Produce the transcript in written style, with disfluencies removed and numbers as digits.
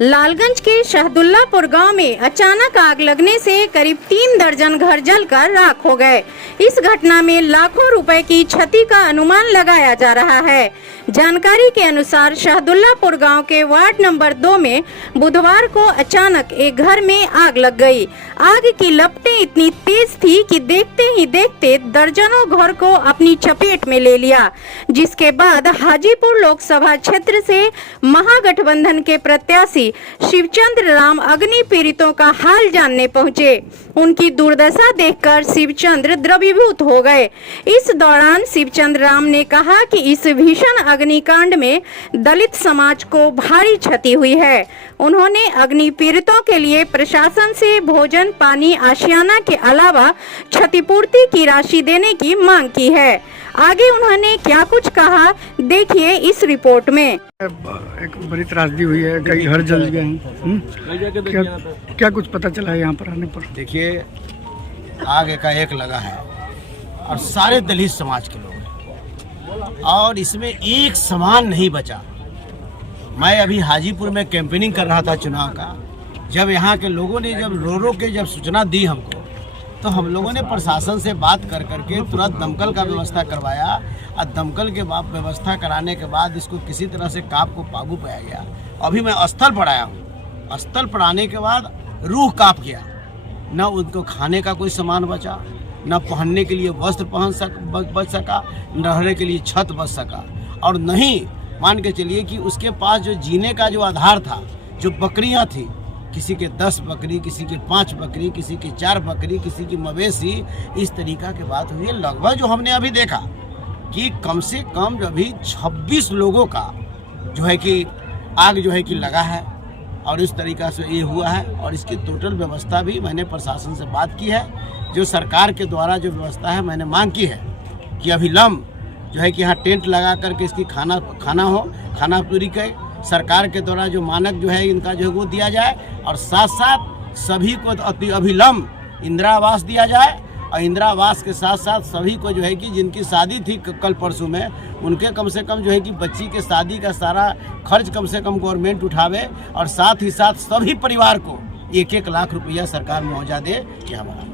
लालगंज के शहदुल्लापुर गांव में अचानक आग लगने से करीब 3 दर्जन घर जलकर राख हो गए। इस घटना में लाखों रुपए की क्षति का अनुमान लगाया जा रहा है। जानकारी के अनुसार शहदुल्लापुर गांव के वार्ड नंबर 2 में बुधवार को अचानक एक घर में आग लग गई। आग की लपटें इतनी तेज थी कि देखते ही देखते दर्जनों घर को अपनी चपेट में ले लिया, जिसके बाद हाजीपुर लोकसभा क्षेत्र से महागठबंधन के प्रत्याशी शिवचंद्र राम अग्नि पीड़ितों का हाल जानने पहुंचे। उनकी दुर्दशा देखकर शिवचंद्र द्रवीभूत हो गए। इस दौरान शिवचंद्र राम ने कहा कि इस भीषण अग्निकांड में दलित समाज को भारी क्षति हुई है। उन्होंने अग्नि पीड़ितों के लिए प्रशासन से भोजन, पानी, आशियाना के अलावा क्षतिपूर्ति की राशि देने की मांग की है। आगे उन्होंने क्या कुछ कहा, देखिए इस रिपोर्ट में। एक बड़ी त्रासदी हुई है, कई घर जल गए हैं। क्या कुछ पता चला है यहाँ पर आने पर? देखिए, आग एकाएक लगा है और सारे दलित समाज के लोग हैं और इसमें एक सामान नहीं बचा। मैं अभी हाजीपुर में कैंपेनिंग कर रहा था चुनाव का। जब यहाँ के लोगों ने जब रो के जब सूचना दी हमको, तो हम लोगों ने प्रशासन से बात कर करके तुरंत दमकल का व्यवस्था करवाया और दमकल के बाद व्यवस्था कराने के बाद इसको किसी तरह से काबू को काबू पाया गया। अभी मैं स्थल पर आया हूँ। स्थल पर आने के बाद रूह कांप गया। न उनको खाने का कोई सामान बचा, न पहनने के लिए वस्त्र बच सका, न रहने के लिए छत बच सका, और नहीं मान के चलिए कि उसके पास जो जीने का जो आधार था, जो बकरियाँ थी, किसी के 10 बकरी, किसी के 5 बकरी, किसी के 4 बकरी, किसी की मवेशी, इस तरीका की बात हुई है। लगभग जो हमने अभी देखा कि कम से कम अभी 26 लोगों का जो है कि आग जो है कि लगा है और इस तरीका से ये हुआ है। और इसकी टोटल व्यवस्था भी मैंने प्रशासन से बात की है। जो सरकार के द्वारा जो व्यवस्था है, मैंने मांग की है कि अभिलंब जो है कि यहाँ टेंट लगा करके इसकी खाना पूरी के सरकार के द्वारा जो मानक जो है इनका जो है वो दिया जाए, और साथ साथ सभी को अभिलंब इंदिरा आवास दिया जाए। और इंदिरा आवास के साथ साथ सभी को जो है कि जिनकी शादी थी कल परसों में, उनके कम से कम जो है कि बच्ची के शादी का सारा खर्च कम से कम गवर्नमेंट उठावे, और साथ ही साथ सभी परिवार को 1-1 लाख रुपया सरकार मुआवजा दे। क्या बात।